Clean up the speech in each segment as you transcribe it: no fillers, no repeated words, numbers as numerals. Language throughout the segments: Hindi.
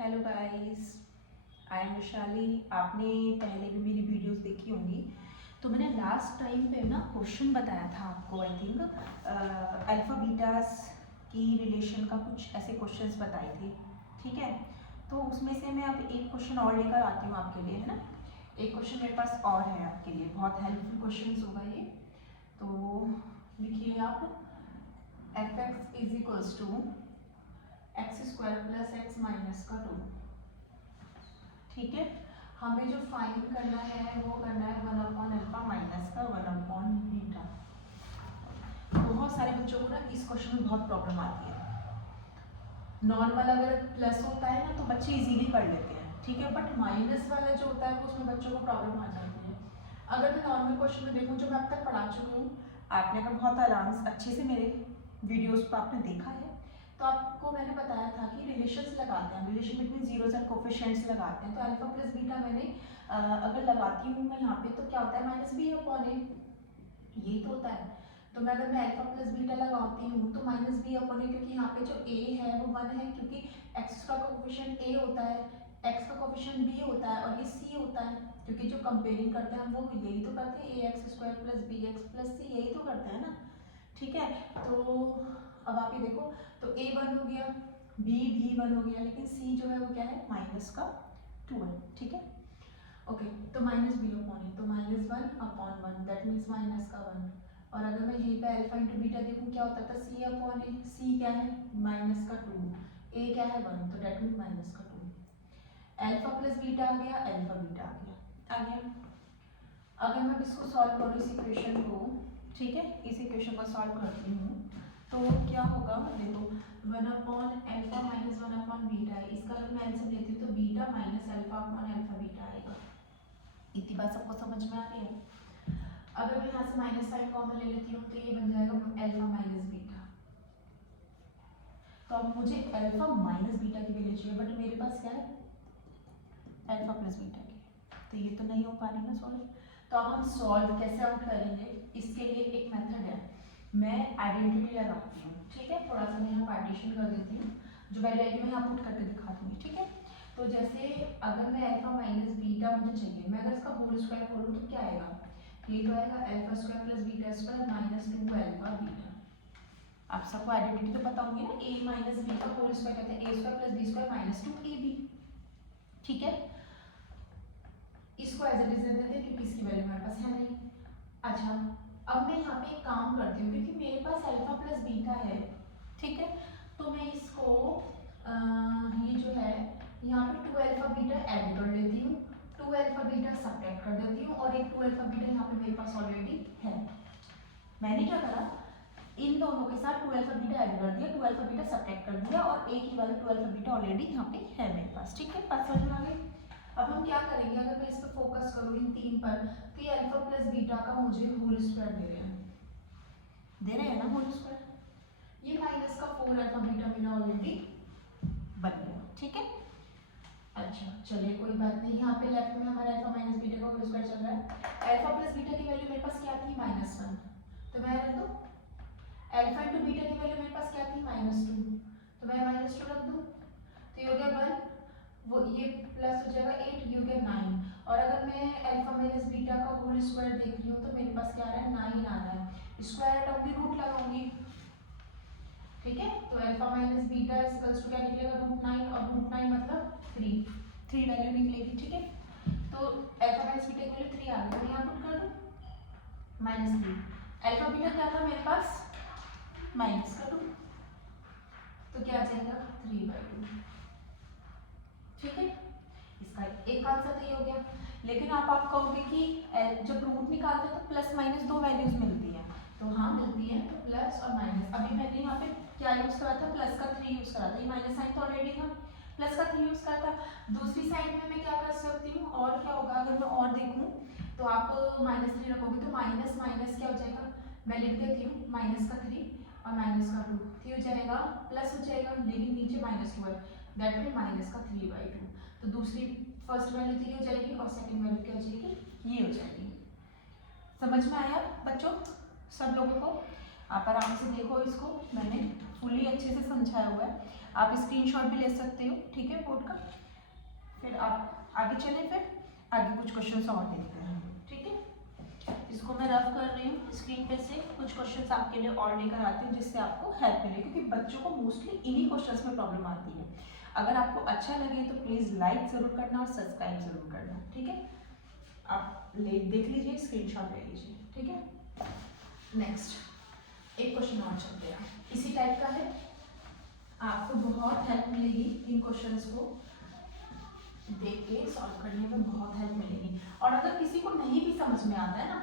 Hello guys, I am Vishali. आपने पहले भी मेरी वीडियोस देखी होंगी। तो मैंने लास्ट टाइम पे ना क्वेश्चन बताया था आपको, आई थिंक अल्फ़ा बीटास की रिलेशन का कुछ ऐसे क्वेश्चंस बताए थे। ठीक है, तो उसमें से मैं अब एक क्वेश्चन और लेकर आती हूँ आपके लिए, है ना। एक क्वेश्चन मेरे पास और है आपके लिए, बहुत हेल्पफुल क्वेश्चन होगा ये। तो लिखिए आप, f x is equals to x square plus x minus का 2। ठीक है, हमें जो फाइंड करना है वो करना है 1/अल्फा माइनस का 1/बीटा। बहुत सारे बच्चों को ना इस क्वेश्चन में बहुत प्रॉब्लम आती है। नॉर्मल अगर प्लस होता है ना तो बच्चे इजीली पढ़ लेते हैं, ठीक है, बट माइनस वाला जो होता है वो उसमें बच्चों को प्रॉब्लम आ जाती है। अगर मैं नॉर्मल क्वेश्चन में देखूँ जो मैं अब तक पढ़ा चुकी हूँ, आपने अगर बहुत आराम से अच्छे से मेरे वीडियोस को आपने देखा है तो आपको मैंने बताया था कि रिलेशंस लगाते हैं, relation between zeros and coefficients लगाते हैं। तो अल्फा प्लस बीटा मैंने अगर लगाती हूँ मैं यहाँ पे तो क्या होता है माइनस बी अपॉन ए, यही तो होता है। तो मैं अगर मैं अल्फा प्लस बीटा लगाती हूँ तो माइनस बी अपॉन ए, क्योंकि यहाँ पे जो ए है वो 1 है, क्योंकि एक्स का कोफिशिएंट ए होता है, एक्स का कोफिशिएंट बी होता है और ये सी होता है, क्योंकि जो कंपेयरिंग करते हैं वो यही तो करते हैं, a x square plus b x plus c, यही तो करते हैं ना। ठीक है, तो अब आप ये देखो, तो ए 1 हो गया, बी भी 1 हो गया, लेकिन सी जो है वो क्या है माइनस का 2 है। ठीक है, ओके, तो माइनस बी अपॉन ए, तो -1/1 दैट मीन्स माइनस का 1। और अगर मैं यहीं पे अल्फा इंटू बीटा देखूँ क्या होता था, सी अपॉन ए, सी क्या है माइनस का 2, ए क्या है 1, तो दैट मीन्स माइनस का 2। अल्फा प्लस बीटा आ गया, अल्फा बीटा आ गया। अगर मैं इसको सॉल्व करूँ इस इक्वेशन को, ठीक है, इस इक्वेशन को सॉल्व करती हूँ तो क्या होगा, देखो 1/अल्फा माइनस 1/बीटा है, इसका अगर मैं आंसर लेती हूँ तो beta minus alpha upon alpha beta आएगा। इतनी बात सबको समझ में आ रही है। अगर मैं यहाँ से माइनस साइन कॉमन ले लेती हूँ तो ये बन जाएगा अल्फा माइनस बीटा। तो अब मुझे अल्फा माइनस बीटा की वैल्यू चाहिए, बट मेरे पास क्या है अल्फा प्लस बीटा की, तो ये तो नहीं हो पा रही ना सॉल्व। तो अब हम सॉल्व कैसे आउट करेंगे, इसके लिए एक मेथड है, मैं आइडेंटिटी लगाती हूँ। ठीक है, थोड़ा सा मैं यहाँ पार्टीशन कर देती हूँ, जो वैल्यू आएगी मैं यहाँ पुट करके दिखा दूँगी। ठीक है, तो जैसे अगर मैं अल्फा माइनस बीटा मुझे चाहिए, मैं अगर इसका होल स्क्वायर खोलूँ तो क्या आएगा, ये तो आएगा alpha square plus beta square minus 2 alpha beta. आप सबको आइडेंटिटी तो पता होंगी ना, ए माइनस बी का होल स्क्वायर कहते हैं a square plus b square minus 2ab। ठीक है, इसको एज इट इज दे देते हैं क्योंकि इसकी वैल्यू हमारे पास है नहीं। अच्छा, अब मैं यहाँ पे एक काम करती हूँ, क्योंकि मेरे पास अल्फा प्लस बीटा है, ठीक है, तो मैं इसको ये जो है यहाँ पे 2 अल्फा बीटा ऐड कर लेती हूँ, 2 अल्फा बीटा सब्ट्रैक्ट कर देती हूँ, और एक 2 अल्फा बीटा यहाँ पे मेरे पास ऑलरेडी है। मैंने क्या करा, इन दोनों के साथ 2 अल्फा बीटा ऐड कर दिया, 2 अल्फा बीटा सब्ट्रैक्ट कर दिया, और एक ही वाला 2 अल्फा बीटा ऑलरेडी यहाँ पे है मेरे पास। ठीक है, बात समझ में आ गई। अब हम क्या करेंगे, अगर मैं इस पर फोकस करूँ इन 3 पर, तो ये अल्फा प्लस बीटा का मुझे होल स्क्वायर दे रहे हैं ना होल स्क्वायर, ये माइनस का 4 अल्फा बीटा मेरा ऑलरेडी बन गया। ठीक है, अच्छा चलिए कोई बात नहीं, यहाँ पे लेफ्ट में हमारा अल्फा माइनस बीटा का होल स्क्वायर चल रहा है। अल्फा प्लस बीटा की वैल्यू मेरे पास क्या थी -1, तो मैं रख दूँ। अल्फा इंटू बीटा की वैल्यू मेरे पास क्या थी -2, तो मैं -2 रख दूँ, तो ये हो गया 1, वो ये प्लस हो जाएगा 8, ये हो गया 9। और अगर मैं अल्फा माइनस बीटा का होल स्क्वायर देख रही हूँ तो मेरे पास क्या आ रहा है 9 आ रहा है, स्क्वायर हटाऊंगी रूट लगाऊंगी। ठीक है, तो alpha minus beta equals to क्या निकलेगा √9, और √9 मतलब 3 वैल्यू निकलेगी। ठीक है, तो अल्फा माइनस बीटा की वैल्यू 3 आ गई, तो मैं यहाँ पुट कर दूँ -3। अल्फा बीटा क्या था मेरे पास -2, तो क्या आ जाएगा 3/2। ठीक है, इसका एक आंसर तो ये हो गया। लेकिन आप कहोगे कि जब रूट निकालते हैं तो प्लस माइनस 2 वैल्यूज मिलती है, तो हाँ मिलती है, तो प्लस और माइनस। अभी मैंने यहाँ पे क्या यूज करा था, प्लस का 3 यूज करा था, ये माइनस साइन तो ऑलरेडी था, प्लस का 3 यूज करा था। दूसरी साइड में मैं क्या कर सकती हूँ, और क्या होगा अगर मैं और देखूँ, तो आप -3 रखोगे तो माइनस माइनस क्या हो जाएगा, मैं लिख देती हूँ माइनस का 3 और माइनस का 2, थ्री हो जाएगा प्लस हो जाएगा, लेकिन नीचे -2 है, दैट मीन माइनस का 3/2। तो दूसरी फर्स्ट वैल्यू 3 हो जाएगी और सेकंड वैल्यू क्या हो जाएगी, ये हो जाएगी। समझ में आया बच्चों सब लोगों को? आप आराम से देखो इसको, मैंने फुली अच्छे से समझाया हुआ है। आप स्क्रीनशॉट भी ले सकते हो, ठीक है, बोर्ड का। फिर आप आगे चलें, फिर आगे कुछ क्वेश्चंस और देखते हैं, ठीक है। इसको मैं रफ कर रही हूँ स्क्रीन पे से, कुछ क्वेश्चंस आपके लिए और लेकर आती हूँ जिससे आपको हेल्प मिले, क्योंकि बच्चों को मोस्टली इन्हीं क्वेश्चंस में प्रॉब्लम आती है। अगर आपको अच्छा लगे तो प्लीज़ लाइक ज़रूर करना और सब्सक्राइब ज़रूर करना, ठीक है। आप देख लीजिए, स्क्रीनशॉट ले लीजिए, ठीक है। नेक्स्ट एक क्वेश्चन और चलते हैं, इसी टाइप का है। आपको बहुत हेल्प मिलेगी इन क्वेश्चंस को देख के, सॉल्व करने में बहुत हेल्प मिलेगी। और अगर किसी को नहीं भी समझ में आता है ना,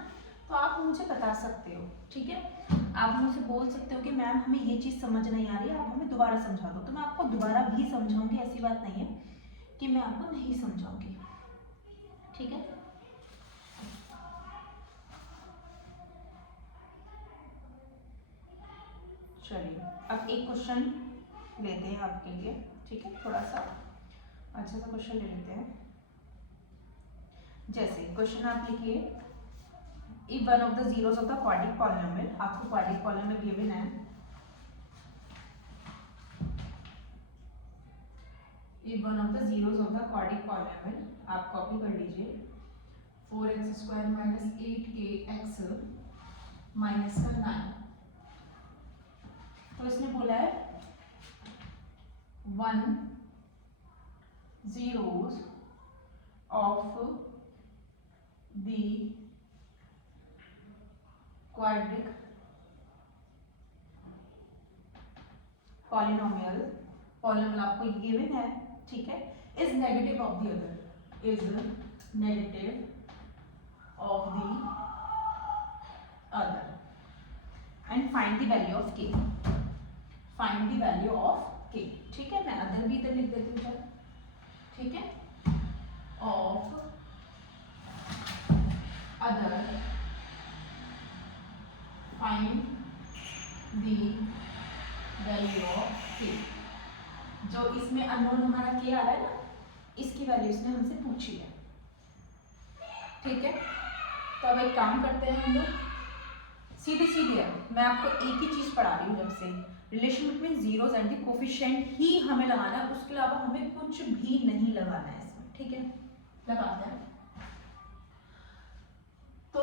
तो आप मुझे बता सकते हो, ठीक है। आप मुझे बोल सकते हो कि मैम हमें ये चीज़ समझ नहीं आ रही है, आप हमें दोबारा समझा दो, तो मैं आपको दोबारा भी समझाऊंगी। ऐसी बात नहीं है कि मैं आपको नहीं समझाऊंगी, ठीक है। चलिए अब एक क्वेश्चन लेते हैं आपके लिए, ठीक है। थोड़ा सा अच्छा सा क्वेश्चन ले लेते हैं। जैसे क्वेश्चन आप लिखिए, if one of the zeros of the quadratic polynomial, आपको quadratic polynomial given है, if one of the zeros of the quadratic polynomial, आप कॉपी कर लीजिए, 4x² - 8kx माइनस का 9। तो इसने बोला है 1 zeros of the quadratic polynomial आपको गिवन है, ठीक है, is negative of the other, is negative of the other and find the value of k, find the value of k, ठीक है। मैं अदर भी इधर लिख देती हूँ, ठीक है, of other find the value of k। जो इसमें अननोन हमारा k आ रहा है ना, इसकी वैल्यू इसने हमसे पूछी है, ठीक है। तो अब एक काम करते हैं हम लोग, सीधे सीधे मैं आपको एक ही चीज पढ़ा रही हूँ, जब से relation between zeros and the coefficient ही हमें लगाना है, उसके अलावा हमें कुछ भी नहीं लगाना है इसमें, ठीक है। लगाते हैं, तो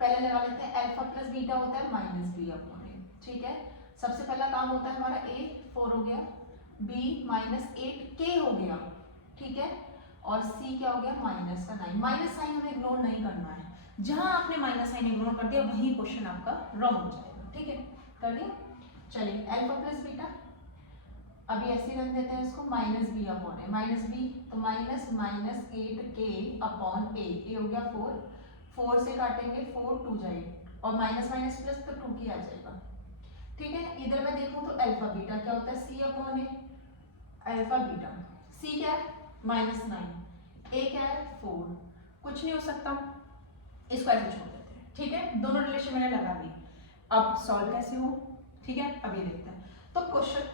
पहले लगा लेते हैं, अल्फा प्लस बीटा होता है माइनस बी अपॉन ए, ठीक है। सबसे पहला काम होता है हमारा a 4 हो गया, b -8k हो गया, ठीक है, और c क्या हो गया माइनस का 9। माइनस साइन हमें इग्नोर नहीं करना है, जहां आपने माइनस साइन इग्नोर कर दिया वही क्वेश्चन आपका रॉन्ग हो जाएगा, ठीक है। कर लिया, चलिए अल्फा प्लस बीटा, अभी ऐसे रख देते हैं इसको, minus b upon a, minus B तो -8k अपॉन ए हो गया 4, 4 से काटेंगे 4 2 जाएगा, और माइनस माइनस प्लस तो 2 की आ जाएगा, ठीक है। इधर मैं देखूं तो अल्फा बीटा क्या होता है, c अपॉन ए, अल्फा बीटा c क्या है -9, a क्या है 4, कुछ नहीं हो सकता, इसको ऐसे छोड़ देते हैं, ठीक है। दोनों रिलेशन मैंने लगा दी, अब सॉल्व कैसे हो, ठीक है, अभी देखते हैं। तो क्वेश्चन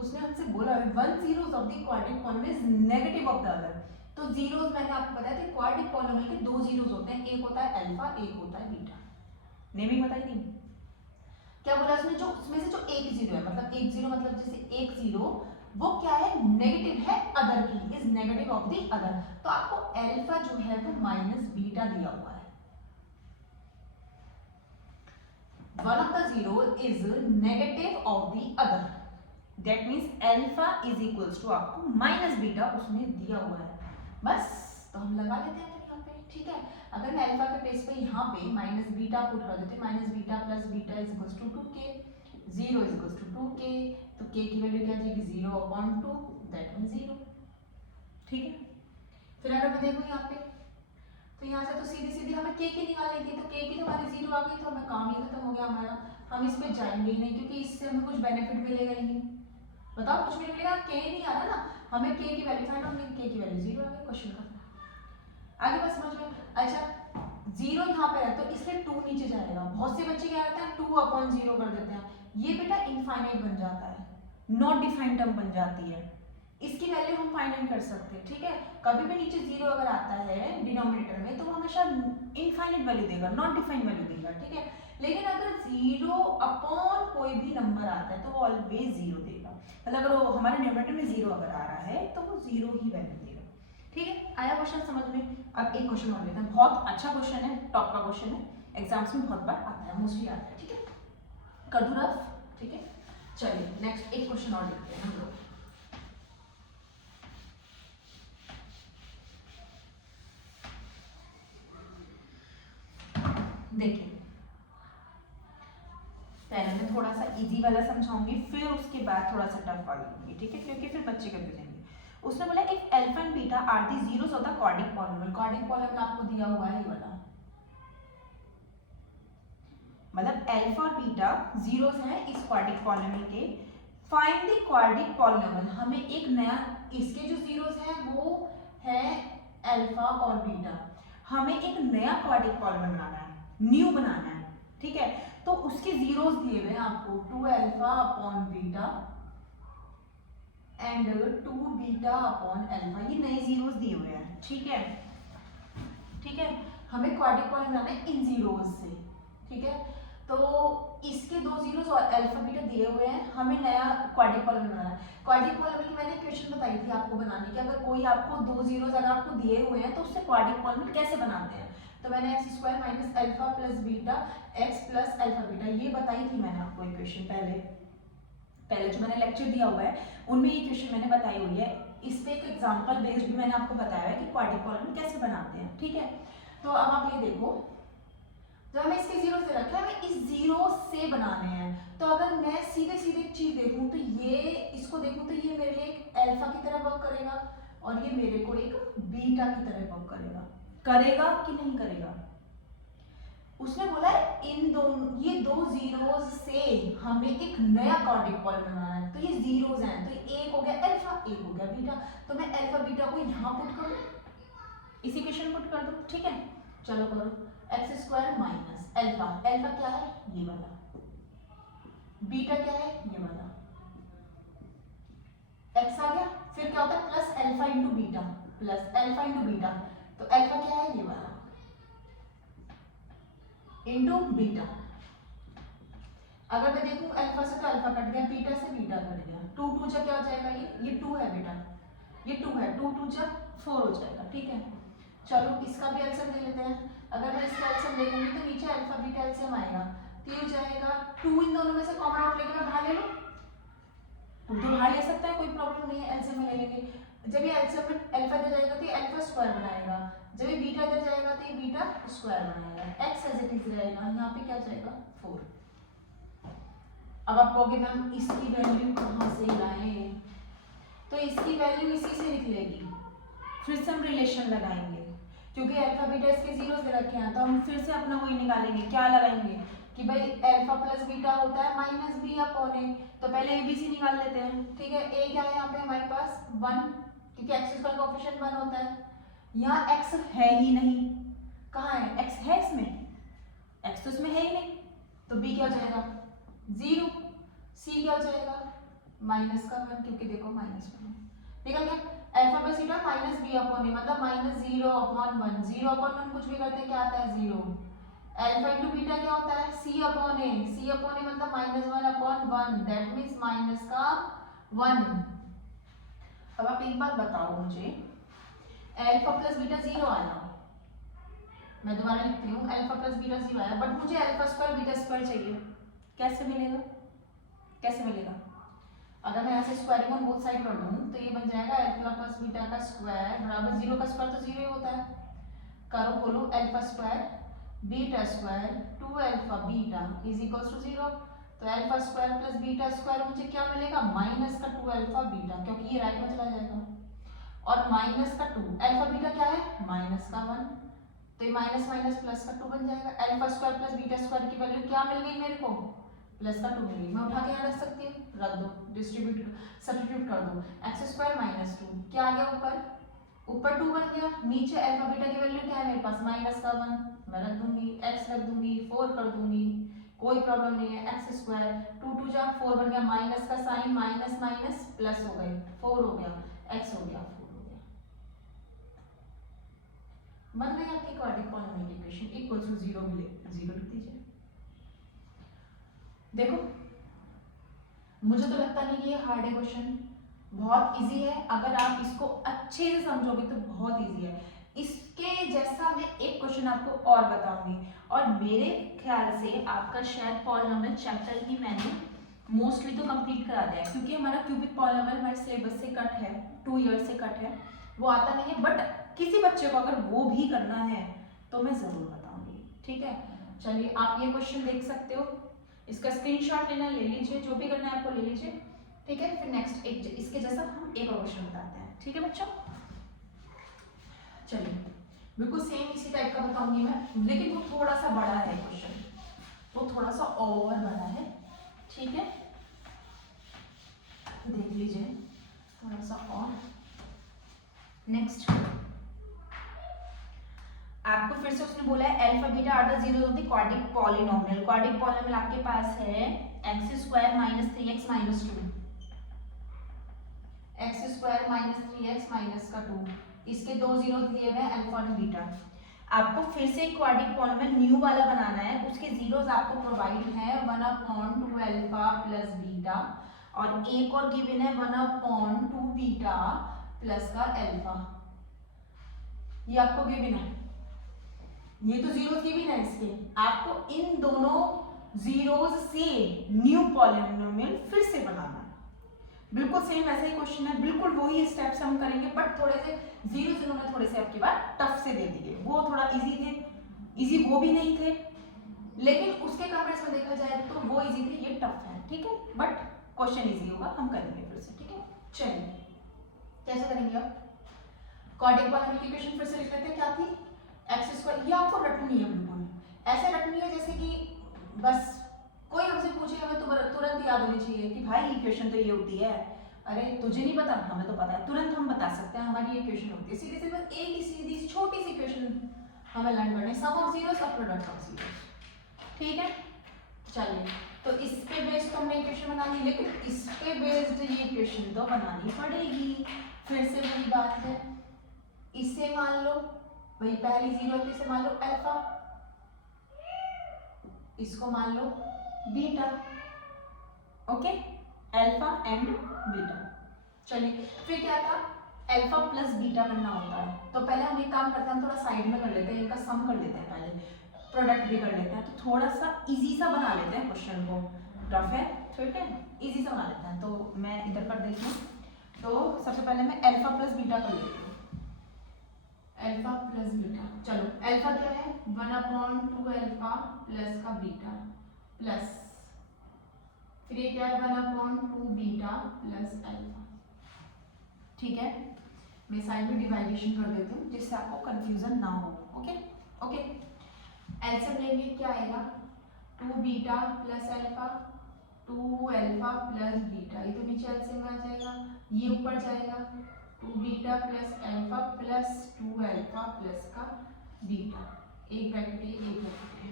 उसने हमसे बोला है 1 zeros of the quadratic polynomial is negative of the other। तो जीरोस मैंने आपको बताया था, क्वाड्रिक पॉलिनोमियल के 2 जीरोस होते हैं, एक होता है अल्फा, एक होता है बीटा, नेमिंग बताई थी। क्या बोला उसने, जो उसमें से जो एक जीरो है, मतलब एक जीरो मतलब जैसे एक जीरो, वो क्या है नेगेटिव है अदर की, is negative of the other. तो आपको अल्फा जो है वो माइनस बीटा दिया हुआ है, one of the zero is negative of the other, that means alpha is equals to आपको माइनस बीटा उसने दिया हुआ है, बस। तो हम लगा लेते हैं यहाँ पे, ठीक है। अगर मैं अल्फा के प्लेस पे यहाँ पे माइनस बीटा पुट कर देती हूँ, minus beta plus beta is equals to 2k, 0 is equals to 2k, तो k की वैल्यू क्या आ जाएगी 0/2, दैट मींस 0, ठीक है। फिर अगर मैं देखूँ यहाँ पे, तो यहाँ से तो सीधी सीधी हमें k की निकालनी थी, तो k की तो हमारी 0 आ गई, तो हमें काम ही खत्म हो गया हमारा, हम इस पे जाएंगे ही नहीं, क्योंकि इससे हमें कुछ बेनिफिट मिलेगा ही नहीं। बताओ कुछ भी मिलेगा, k नहीं आ रहा ना, हमें k की वैल्यू फाइंड आउट, k की वैल्यू 0 आ गई, क्वेश्चन का आगे बस समझ में। अच्छा 0 यहाँ पे है तो इसलिए 2 नीचे जाएगा, बहुत से बच्चे क्या करते हैं 2/0 कर देते हैं, ये बेटा इनफाइनाइट बन जाता है, नॉट डिफाइंड टर्म बन जाती है, इसकी वैल्यू हम फाइंड आउट कर सकते हैं, ठीक है। कभी भी नीचे 0 अगर आता है डिनोमिनेटर में, तो वो हमेशा इनफाइनाइट वैल्यू देगा, नॉट डिफाइंड वैल्यू देगा, ठीक है। लेकिन अगर 0 अपॉन कोई भी नंबर आता है तो वो ऑलवेज 0 देगा, मतलब अगर वो हमारे न्यूमरेटर में 0 अगर आ रहा है तो वो 0 ही वैल्यू देगा। ठीक है, आया क्वेश्चन समझ में? अब एक क्वेश्चन और लेते हैं, बहुत अच्छा क्वेश्चन है, टॉप का क्वेश्चन है, एग्जाम्स में बहुत बार आता है, मोस्टली आता है। ठीक है, कर दूं रफ? ठीक है, चलिए नेक्स्ट एक क्वेश्चन और लेते हैं हम लोग। देखिए पहले मैं थोड़ा सा इजी वाला समझाऊंगी, फिर उसके बाद थोड़ा सा टफ वाला लूंगी। ठीक है, क्योंकि फिर बच्चे कंफ्यूज जाएंगे। उसने बोला if alpha and beta are the zeros of the quadratic polynomial. Quadratic polynomial आपको दिया हुआ है ये वाला, मतलब अल्फा और बीटा जीरोस हैं इस क्वाड्रिक पॉलिनोमियल के। फाइंड द क्वाड्रिक पॉलिनोमियल, हमें एक नया, इसके जो जीरोस हैं वो है अल्फा और बीटा, हमें एक नया क्वाड्रिक पॉलिनोमियल बनाना है, न्यू बनाना है। ठीक है, तो उसके जीरोस दिए हुए हैं आपको 2 alpha upon beta and 2 beta upon alpha, ये नए जीरोस दिए हुए हैं। ठीक है, ठीक है, हमें क्वाड्रिक पॉलिनोमियल बनाना है इन जीरोस से। ठीक है, तो इसके दो जीरोस और अल्फा बीटा दिए हुए हैं, हमें नया क्वाड्रिक पॉलिनोमियल बनाना है। क्वाड्रिक पॉलिनोमियल की मैंने इक्वेशन बताई थी आपको बनाने की, अगर कोई आपको दो जीरोस अगर आपको दिए हुए हैं तो उससे क्वाड्रिक पॉलिनोमियल कैसे बनाते हैं। तो मैंने x square minus alpha plus beta x plus alpha beta ये बताई थी मैंने आपको इक्वेशन, पहले जो मैंने लेक्चर दिया हुआ है उनमें ये इक्वेशन मैंने बताई हुई है। इस पे एक एग्जांपल बेस्ड भी मैंने आपको बताया है कि क्वाड्रिक पॉलिनोमियल कैसे बनाते हैं। ठीक है, तो अब आप ये देखो, जब हमें इसके जीरो से रखा है, हमें इस जीरो से बनाने हैं। तो अगर मैं सीधे सीधे एक चीज देखूं तो ये, इसको देखूं तो ये मेरे लिए एक अल्फा की तरह वर्क करेगा और ये मेरे को एक बीटा की तरह वर्क करेगा। करेगा कि नहीं करेगा? उसने बोला है इन दोनों, ये दो जीरोस से हमें एक नया क्वाड्रिक पॉलिनोमियल बनाना है। तो ये जीरोस हैं, तो एक हो गया अल्फा, एक हो गया बीटा, तो मैं अल्फा बीटा को यहाँ पुट कर दूं, इस इक्वेशन पुट कर दूं। ठीक है, चलो करो, x square minus alpha, alpha क्या है ये वाला, बीटा क्या है ये वाला, एक्स आ गया, फिर क्या होता है plus alpha into beta, plus alpha into beta, तो अल्फा क्या है ये वाला इंटू बीटा। अगर मैं देखूं अल्फा से तो अल्फा कट गया, बीटा से बीटा कट गया, 2 2 जा क्या हो जाएगा, ये 2 है बेटा, ये 2 है, 2 2 जा 4 हो जाएगा। ठीक है, चलो इसका भी एलसीएम ले लेते हैं। अगर मैं इसका एलसीएम देखूंगी तो नीचे अल्फा बीटा एलसीएम आएगा, तो ये हो जाएगा 2 इन दोनों में से कॉमन आउट लेके मैं बाहर ले लूं, तुम तो बाहर ले सकता है, कोई प्रॉब्लम नहीं है, एलसीएम में ले लेंगे। जब ये एलसीएम में अल्फा इधर जाएगा तो ये अल्फा स्क्वायर बनाएगा, जब ये बीटा इधर जाएगा तो ये बीटा स्क्वायर बनाएगा, एक्स एज इट इज रहेगा, यहाँ पे क्या जाएगा 4। अब आप कहोगे मैम इसकी वैल्यू कहाँ से लाएं, तो इसकी वैल्यू इसी से निकलेगी, फिर से हम रिलेशन लगाएंगे, क्योंकि अल्फा बीटा इसके जीरो से रखे हैं, तो हम फिर से अपना वही निकालेंगे, क्या लगाएंगे कि भाई अल्फा प्लस बीटा होता है माइनस बी अपॉन ए, तो पहले एबीसी निकाल लेते हैं। ठीक है, ए क्या है यहाँ पे हमारे पास 1, क्योंकि एक्स स्क्वायर का कोएफिशिएंट 1 होता है, यहाँ एक्स है ही नहीं, कहाँ है एक्स, है इसमें एक्स तो इसमें है ही नहीं, तो बी क्या हो जाएगा 0, सी क्या हो जाएगा माइनस का 1, क्योंकि देखो माइनस 1 निकल गया, alpha plus beta minus b upon a मतलब माइनस 0 अपॉन 1, 0 अपॉन 1 कुछ भी करते हैं क्या आता है 0, अल्फा इंटू बीटा क्या होता है सी upon A, C upon a मतलब minus 1 upon 1, that means minus का 1। अब आप एक बात बताओ मुझे, अल्फा प्लस बीटा 0 आया, मैं दोबारा लिखती हूँ, अल्फा प्लस बीटा 0 आया, बट मुझे अल्फा स्क्वायर बीटा स्क्वायर चाहिए, कैसे मिलेगा, कैसे मिलेगा? अगर मैं ऐसे स्क्वायरिंग ऑन बोथ साइड कर दूं तो ये बन जाएगा अल्फा प्लस बीटा का स्क्वायर बराबर 0 का स्क्वायर तो 0 ही होता है, करो बोलो alpha square beta square 2 alpha beta is equals to 0, तो alpha square plus beta square मुझे क्या मिलेगा माइनस का 2 अल्फा बीटा, क्योंकि ये राइट में चला जाएगा, और माइनस का 2 अल्फा बीटा क्या है माइनस का 1, तो ये माइनस माइनस प्लस का 2 बन जाएगा, alpha square plus beta square की वैल्यू क्या मिल गई मेरे को प्लस का 2 मिल गई, मैं उठा के यहाँ रख सकती हूँ, रख दो, डिस्ट्रीब्यूट सब्स्टिट्यूट कर दो, एक्स स्क्वायर माइनस 2 क्या आ गया ऊपर, ऊपर 2 बन गया, नीचे अल्फा बीटा की वैल्यू क्या है मेरे पास माइनस का 1, मैं रख दूंगी, एक्स रख दूंगी, 4 कर दूंगी, कोई प्रॉब्लम नहीं है, एक्स स्क्वायर 2 2 जा 4 बन गया, माइनस का साइन माइनस माइनस प्लस हो गई, 4 हो गया, एक्स हो गया 4 हो गया, बन गई आपकी quadratic polynomial equation equals to 0 मिले, 0 लिख दीजिए। देखो मुझे तो लगता नहीं कि ये हार्ड है क्वेश्चन, बहुत इजी है। अगर आप इसको अच्छे से समझोगे तो बहुत इजी है। इसके जैसा मैं एक क्वेश्चन आपको और बताऊंगी, और मेरे ख्याल से आपका शायद पॉलिनोमियल चैप्टर ही मैंने मोस्टली तो कंप्लीट करा दिया है, क्योंकि हमारा क्यूबिक पॉलिनोमियल हमारे सिलेबस से कट है, 2 ईयर से कट है, वो आता नहीं है। बट किसी बच्चे को अगर वो भी करना है तो मैं जरूर बताऊंगी, ठीक है। चलिए आप ये क्वेश्चन देख सकते हो, इसका स्क्रीनशॉट लेना ले लीजिए, जो भी करना है आपको ले लीजिए, ठीक है। फिर नेक्स्ट एक इसके जैसा हम एक और क्वेश्चन बताते हैं, ठीक है बच्चों। चलिए बिल्कुल सेम इसी टाइप का बताऊंगी मैं, लेकिन वो थोड़ा सा बड़ा है क्वेश्चन, वो थोड़ा सा और बड़ा है, ठीक है। देख लीजिए थोड़ा सा और। नेक्स्ट आपको फिर से उसने बोला है alpha beta are the zeros of the quadratic polynomial. Quadratic polynomial आपके पास है x square minus 3x minus 2, x square minus 3x minus का 2, इसके दो जीरो दिए हुए हैं अल्फा और बीटा। आपको फिर से क्वाड्रिक पॉलिनोमियल न्यू वाला बनाना है, उसके जीरोस आपको प्रोवाइड है 1/2 अल्फा प्लस बीटा, और एक और गिवन है 1/2 बीटा प्लस का अल्फा, ये आपको गिवन है। ये तो जीरो की भी है इसके, आपको इन दोनों जीरोस से न्यू पॉलिनोमियल फिर से बनाना है। बिल्कुल सेम वैसे ही क्वेश्चन है, बिल्कुल वही स्टेप्स हम करेंगे, बट थोड़े से जीरोस इन्होंने थोड़े से आपके बाद टफ से दे दिए, वो थोड़ा इजी थे, इजी वो भी नहीं थे, लेकिन उसके कंपैरिजन में देखा जाए तो वो इजी थे, ये टफ है, ठीक है। बट क्वेश्चन इजी होगा, हम करेंगे फिर से, ठीक है। चलिए कैसे करेंगे अब, क्वाड्रिक पॉलिनोमियल की इक्वेशन फिर से लिख लेते हैं, क्या थी एक्स स्क्वायर, ये आपको रटनी है, बिल्कुल ऐसे रटनी है जैसे कि बस कोई हमसे पूछे हमें तो तुरंत याद होनी चाहिए कि भाई इक्वेशन तो ये होती है, अरे तुझे नहीं पता, हमें तो पता है, तुरंत हम बता सकते हैं हमारी ये इक्वेशन होती है। सीधे सीधे बस एक ही सीधी छोटी सी इक्वेशन हमें लर्न करनी है, सम ऑफ जीरोस और प्रोडक्ट ऑफ जीरोस, ठीक है। चलिए तो इस पे बेस्ड तो हमने इक्वेशन बना ली, लेकिन इस पे बेस्ड ये इक्वेशन तो बनानी पड़ेगी। फिर से वही बात है, इसे मान लो वही पहली जीरो थी, इसे मान लो अल्फा, इसको मान लो beta, okay, alpha and beta. चलिए फिर क्या था, अल्फा प्लस बीटा बनना होता है, तो पहले हम एक काम करते हैं, हम थोड़ा साइड में कर लेते हैं, इनका सम कर लेते हैं, पहले प्रोडक्ट भी कर लेते हैं, तो थोड़ा सा इजी सा बना लेते हैं क्वेश्चन को, रफ है ठीक है, इजी सा बना लेते हैं। तो मैं इधर कर देती हूँ, तो सबसे पहले मैं अल्फा प्लस बीटा कर लेती हूँ, अल्फा प्लस बीटा। चलो अल्फा क्या है 1/2 अल्फा प्लस का बीटा प्लस, फिर ये क्या है 1/2 बीटा प्लस अल्फा, ठीक है। मैं साइड में डिवाइडेशन कर देती हूँ जिससे आपको कंफ्यूजन ना हो, ओके ओके। एलसीएम लेंगे क्या आएगा 2 beta plus alpha, 2 alpha plus beta, ये तो नीचे एलसीएम आ जाएगा, ये ऊपर जाएगा 2 beta plus alpha plus 2 alpha plus का बीटा, एक ब्रैकेट है एक ब्रैकेट है,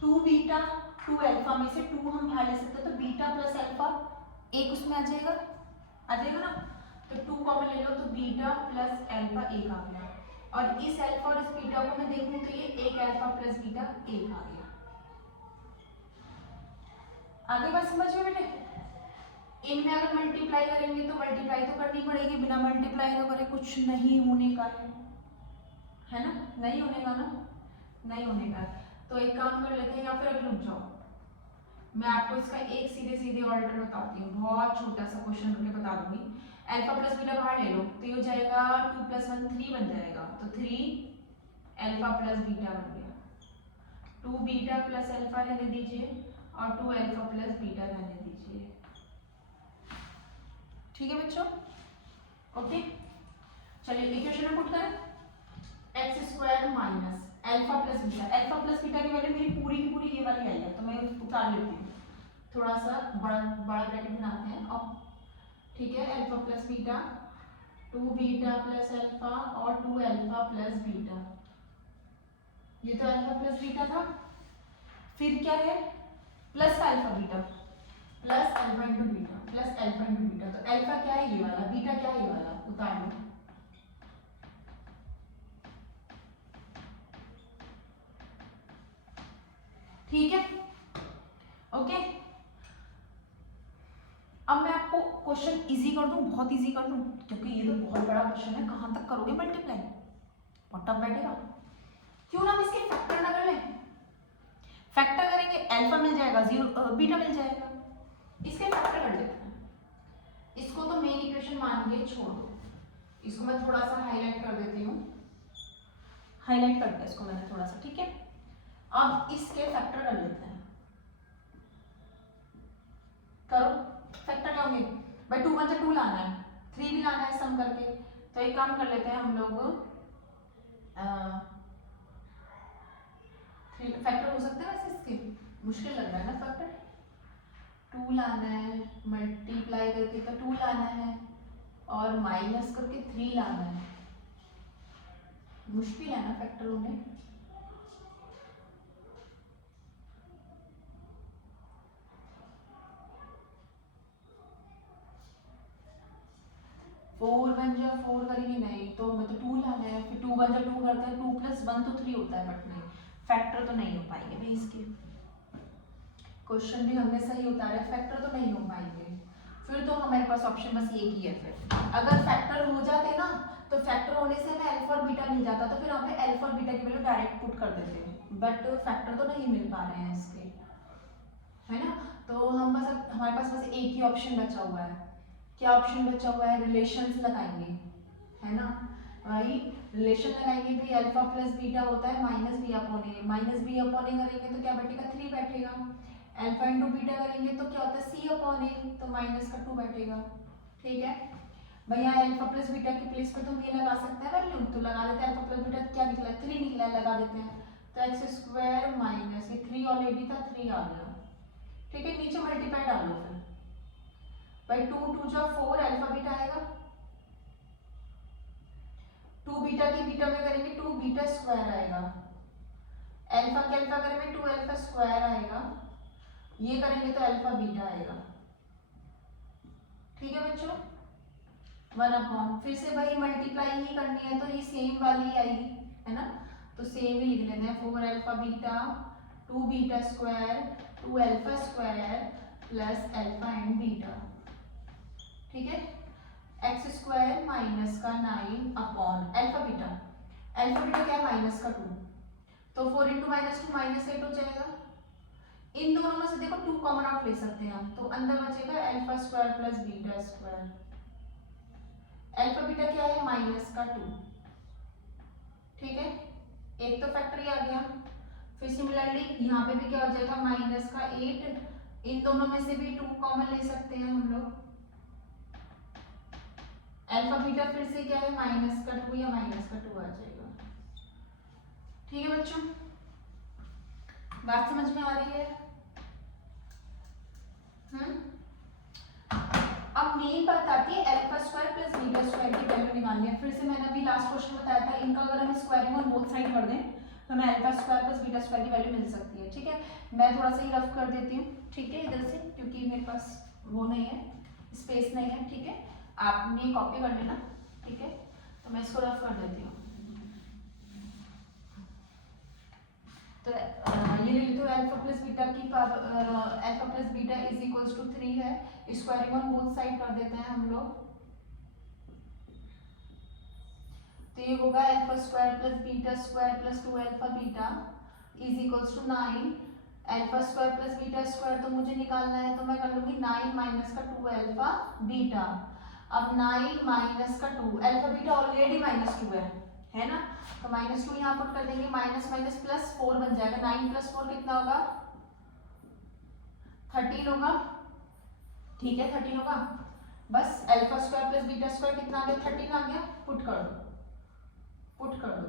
2 बीटा 2 अल्फा में से 2 हम बाहर ले सकते हैं, तो बीटा प्लस अल्फा एक उसमें आ जाएगा ना, तो 2 कॉमन ले लो, तो बीटा प्लस अल्फा एक आ गया, और इस अल्फा और इस बीटा को मैं देखूं तो ये एक अल्फा प्लस बीटा एक आ गया। आगे बात समझ में बेटे, इनमें अगर मल्टीप्लाई करेंगे तो मल्टीप्लाई तो करनी पड़ेगी, बिना मल्टीप्लाई तो करे कुछ नहीं होने का है ना, नहीं होने का ना, नहीं होने का। तो एक काम कर लेते हैं, या फिर रुक जाओ, मैं आपको इसका एक सीधे सीधे ऑर्डर बताती हूँ, बहुत छोटा सा क्वेश्चन करके बता दूंगी। अल्फा प्लस बीटा बाहर ले लो, तो ये हो जाएगा 2 + 1 3 बन जाएगा, तो 3 अल्फा प्लस बीटा बन गया, 2 बीटा प्लस अल्फा रहने दीजिए और 2 अल्फा प्लस बीटा रहने दीजिए, ठीक है बच्चों, ओके। चलिए इक्वेशन में पुट करें, x square minus alpha plus beta की वैल्यू मेरी पूरी की पूरी ये वाली आई है, तो मैं उतार लेती हूँ, थोड़ा सा बड़ा ब्रैकेट बनाते हैं और ठीक है, alpha plus beta 2 beta plus alpha और 2 अल्फा प्लस बीटा, ये तो अल्फा प्लस बीटा था, फिर क्या है plus alpha beta plus alpha into beta plus alpha into beta, तो अल्फा क्या है ये वाला, बीटा क्या है ये वाला, उतार लो, ठीक है ओके। कर दूं, बहुत इजी कर दूं, क्योंकि ये तो बहुत बड़ा क्वेश्चन है, कहाँ तक करोगे मल्टीप्लाई, बहुत टफ बैठेगा। क्यों ना हम इसके फैक्टर ना कर लें, फैक्टर करेंगे अल्फा मिल जाएगा, जीरो बीटा मिल जाएगा, इसके फैक्टर कर लेते हैं। इसको तो मेन इक्वेशन मान के छोड़ दो, इसको मैं थोड़ा सा हाईलाइट कर देती हूँ, हाईलाइट कर दिया इसको मैंने थोड़ा सा, ठीक है। अब इसके फैक्टर कर लेते हैं, करो फैक्टर क्या होंगे भाई, 2 1 2 लाना है, 3 भी लाना है सम करके, तो एक काम कर लेते हैं हम लोग, फैक्टर हो सकते हैं वैसे इसके, मुश्किल लग रहा है ना फैक्टर, 2 लाना है मल्टीप्लाई करके तो 2 लाना है, और माइनस करके 3 लाना है, मुश्किल है ना फैक्टर होने। फोर वन जा 4 करेंगे नहीं तो हमें तो 2 लाना है, फिर 2 1 जा 2 करते हैं, 2 + 1 तो 3 होता है, बट नहीं फैक्टर तो नहीं हो पाएंगे भाई इसके, क्वेश्चन भी हमने सही उतारा है, फैक्टर तो नहीं हो पाएंगे, फिर तो हमारे पास ऑप्शन बस एक ही है। फिर अगर फैक्टर हो जाते ना तो फैक्टर होने से हमें अल्फा और बीटा मिल जाता, तो फिर हम अल्फा और बीटा की वैल्यू डायरेक्ट पुट कर देते हैं, बट फैक्टर तो नहीं मिल पा रहे हैं इसके, है ना। तो हम बस हमारे पास बस एक ही ऑप्शन बचा हुआ है, क्या ऑप्शन बचा हुआ है, रिलेशंस लगाएंगे, है ना, वही रिलेशन लगाएंगे भी, अल्फा प्लस बीटा होता है minus b upon a, minus b upon ए करेंगे तो क्या बैठेगा 3 बैठेगा, अल्फा इंटू बीटा करेंगे तो क्या होता है सी अपॉन ए, तो माइनस का 2 बैठेगा, ठीक है भैया। अल्फा प्लस बीटा की प्लेस पे तो हम ये लगा सकते हैं वैल्यू, तो लगा देते हैं, अल्फा प्लस बीटा क्या निकला 3 निकला, लगा देते हैं, तो एक्स स्क्वायर माइनस ये 3 ऑलरेडी था 3 आ गया, ठीक है, नीचे मल्टीप्लाई डाल लो फिर भाई, 2 2 जा 4 अल्फा बीटा आएगा, 2 बीटा की बीटा में करेंगे 2 बीटा स्क्वायर आएगा, अल्फा के अल्फा करेंगे 2 अल्फा स्क्वायर आएगा, ये करेंगे तो अल्फा बीटा आएगा, ठीक है बच्चों। 1 अपॉन फिर से भाई मल्टीप्लाई ही करनी है तो ये सेम वाली आएगी, है ना, तो सेम ही लिख लेते हैं, 4 alpha beta 2 beta square 2 alpha square plus alpha and beta, ठीक है, एक्स स्क्वायर माइनस का 9 upon alpha beta, alpha beta क्या है माइनस का 2, तो 4 इंटू माइनस 2 -8 हो जाएगा, इन दोनों में से देखो 2 कॉमन आउट ले सकते हैं हम, तो अंदर बचेगा alpha square plus beta square, alpha beta क्या है माइनस का 2, ठीक है, एक तो फैक्टर ही आ गया, फिर सिमिलरली यहाँ पे भी क्या हो जाएगा माइनस का 8, इन दोनों में से भी 2 कॉमन ले सकते हैं हम लोग, अल्फा बीटा फिर से क्या है माइनस का 2 या माइनस का 2 आ जाएगा, ठीक है बच्चों, बात समझ में आ रही है। अब मेन बात आती है alpha square plus beta square की वैल्यू निकालनी है, फिर से मैंने अभी लास्ट क्वेश्चन बताया था, इनका अगर हम स्क्वायरिंग ऑन बोथ साइड कर दें तो हमें alpha square plus beta square की वैल्यू मिल सकती है, ठीक है, मैं थोड़ा सा ही रफ कर देती हूँ, ठीक है, इधर से, क्योंकि मेरे पास वो नहीं है, स्पेस नहीं है, ठीक है, आपने कॉपी कर लेना, ठीक है, तो मैं इसको रफ कर देती हूँ, तो ये ले लो, अल्फा प्लस बीटा की power, alpha plus beta is equals to 3 है, स्क्वायरिंग ऑन बोथ साइड कर देते हैं हम लोग, तो ये होगा alpha square plus beta square plus 2 alpha beta is equals to 9, alpha square plus beta square तो मुझे निकालना है, तो मैं कर लूंगी 9 माइनस का 2 अल्फा बीटा, अब 9 माइनस का 2 अल्फा बीटा ऑलरेडी -2 है ना, तो -2 यहाँ पुट कर देंगे, माइनस माइनस प्लस 4 बन जाएगा, 9 + 4 कितना होगा 13 होगा, ठीक है 13 होगा, बस alpha square plus beta square कितना आ गया 13 आ गया, पुट कर दो, पुट कर दो,